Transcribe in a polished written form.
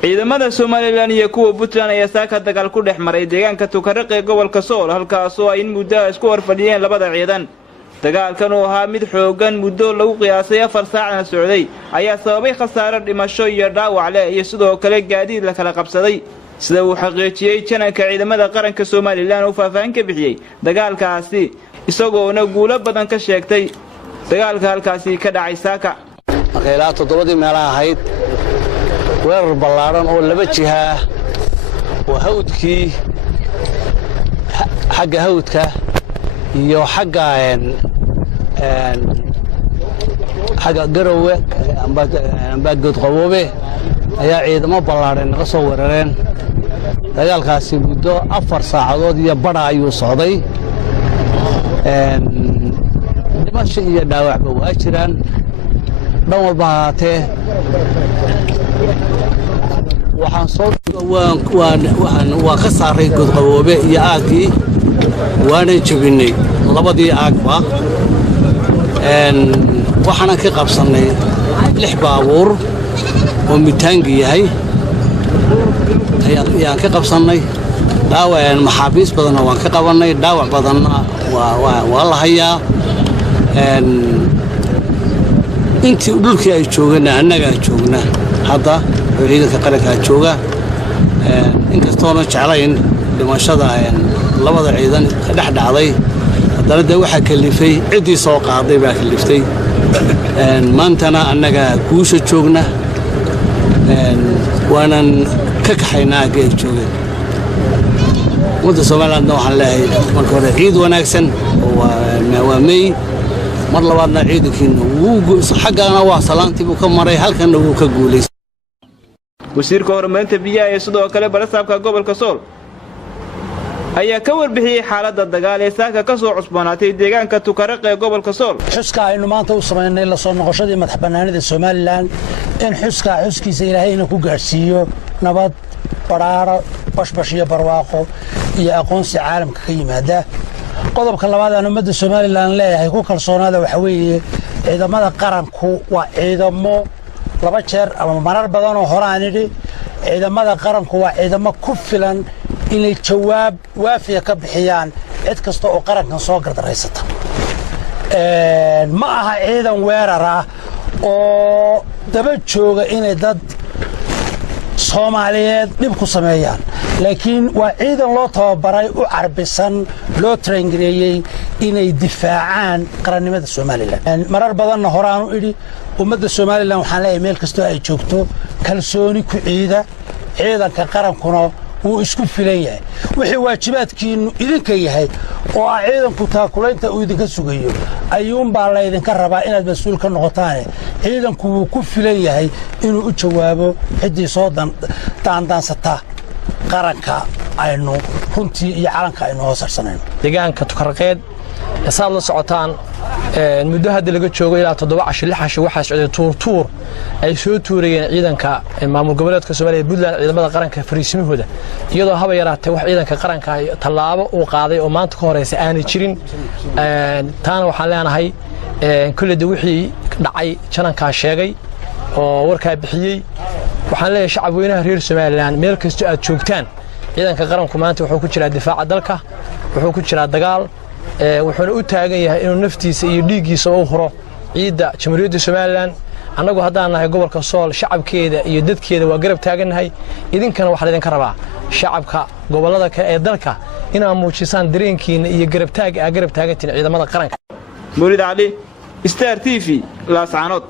ciidamada Soomaaliland iyo kuwa Puntland ayaa saaka dagaal ku dhex maray deegaanka Tukaraq ee gobolka Sool halkaas oo ay in muddo isku warfadhiyeen labada ciidan. dagaalkan oo ahaa mid xoogan muddo lagu qiyaasay 4 saacad socday ayaa sababay khasaare dhimasho iyo dhaawac leh iyo sidoo kale gaadiid la kala qabsaday. sida uu xaqiijiyay jananka ciidamada qaranka Soomaaliland oo faahfaahin ka bixiyay dagaalkaasi isagoo guulo badan ka sheegtay dagaalka halkaasi ka dhacay saaka. maqeylaa 7 meelaha ahayd weerar ballaaran oo laba jiha oo hawdkii xagga hawdka iyo xagga garowe amba god qaboobe ayaa ciidamo ballaaran naga soo weerareen. dagaalkaasi muddo 4 saacadood iyo badha ayuu socday. dhimasho iyo dhaawacba waa jiraan dhan walba haatee waan ka saaray god qaboobe iyo aagii waana jabinay labadii aagba. waxaan ka qabsanay 6 baabuur oo mitaangi yahay ayaan ka qabsanay. dhaawac maxaabiis badan waan ka qabanay, dhaawac badan waa la hayaa. intii dhulkii ay joogeen annaga joogna hadda ciidanka qaranka jooga. inkastoona jeclayn dhimashada labada ciidan ka dhex dhacday haddana waxa kalifay cidii soo qaaday baa kaliftay. maantana annaga guusha joogna waanan ka kaxaynaa ay joogeen. wadda Soomaaliland waxaan leeyahay marka hore ciid wanaagsan waa May mar labaadna ciidankiina xaggana waa salaantii buu ka maray halkana wuu ka guuleystay. wasiirka horumarinta biyaha ee sidoo kale barasaabka gobolka Sool ayaa ka warbixiyay xaaladda dagaal ee saaka ka soo cusboonaatay deegaanka Tukaraq ee gobolka Sool. xuska aynu maanta u sameynay la soo noqoshadii madaxbannaanida Soomaaliland in xuskiisa Ilaahayna ku gaarsiiyo nabad baraaro bashbash iyo barwaaqo iyo aqoonsi caalamka ka yimaada. qodobka labaad ee ummadda Soomaaliland leeyahay ku kalsoonaada waxa weeye ciidamada qaranku waa ciidamo laba jeer ama marar badan oo hore aan idhi ciidamada qaranku waa ciidamo ku filan inay jawaab waafiya ka bixiyaan cid kasta oo qarankan soo gardaraysata. ma aha ciidan weerar ah oo daba jooga inay dad Soomaaliyeed dhib ku sameeyaan, laakiin waa ciidan loo tababaray u carbisan loo traingareeyay inay difaacaan qarannimada Soomaaliland. marar badan hore aan u idhi ummadda Soomaaliland waxaan leeyahay meel kasta ay joogto kalsooni ku ciidanka qarankuna wuu isku filan yahay. wixii waajibaadkiinu idinka yahay oo ciidanku taakulaynta uu idinka sugayo ayuun baa la idinka rabaa inaad mas'uul ka noqotaan. ciidanku wuu ku filan yahay inuu u jawaabo cidii soo daandaansata qaranka aynu runtii iyo calanka aynu hoosarsanayno. deegaanka Tukaraqeed saad la socotaan muddo hadda laga joogo ilaa 7 casho 6 casho waxaa socday tuur ay soo tuurayeen ciidanka maamul goboleedka Soomaaliya Puntland ciidamada qaranka fariisimahooda iyadoo haba yaraatay wax ciidanka qaranka tallaabo uu qaaday oo maanta ka horeysa aanay jirin. taana waxaan leenahay kulleed wixii dhacay jananka sheegay oo warka bixiyay. waxaan leeyahay shacab weynaha reer Soomaaliland meel kasta aad joogtaan ciidanka qaranku maanta wuxuu ku jiraa difaaca dalka, wuxuu ku jiraa dagaal, wuxuuna u taagan yahay inuu naftiisa iyo dhiiggiisa u huro ciidda Jamhuuriyadda Soomaaliland. annagu haddaan nahay gobolka Sool shacabkeeda iyo dadkeeda waa garab taagannahay. idinkana waxaa idinka rabaa shacabka gobolada kale ee dalka inaad muujisaan dareenkiina iyo garab taagantiin ciidamada qaranka. Mawlid Ali, Star TV, Laascaanood.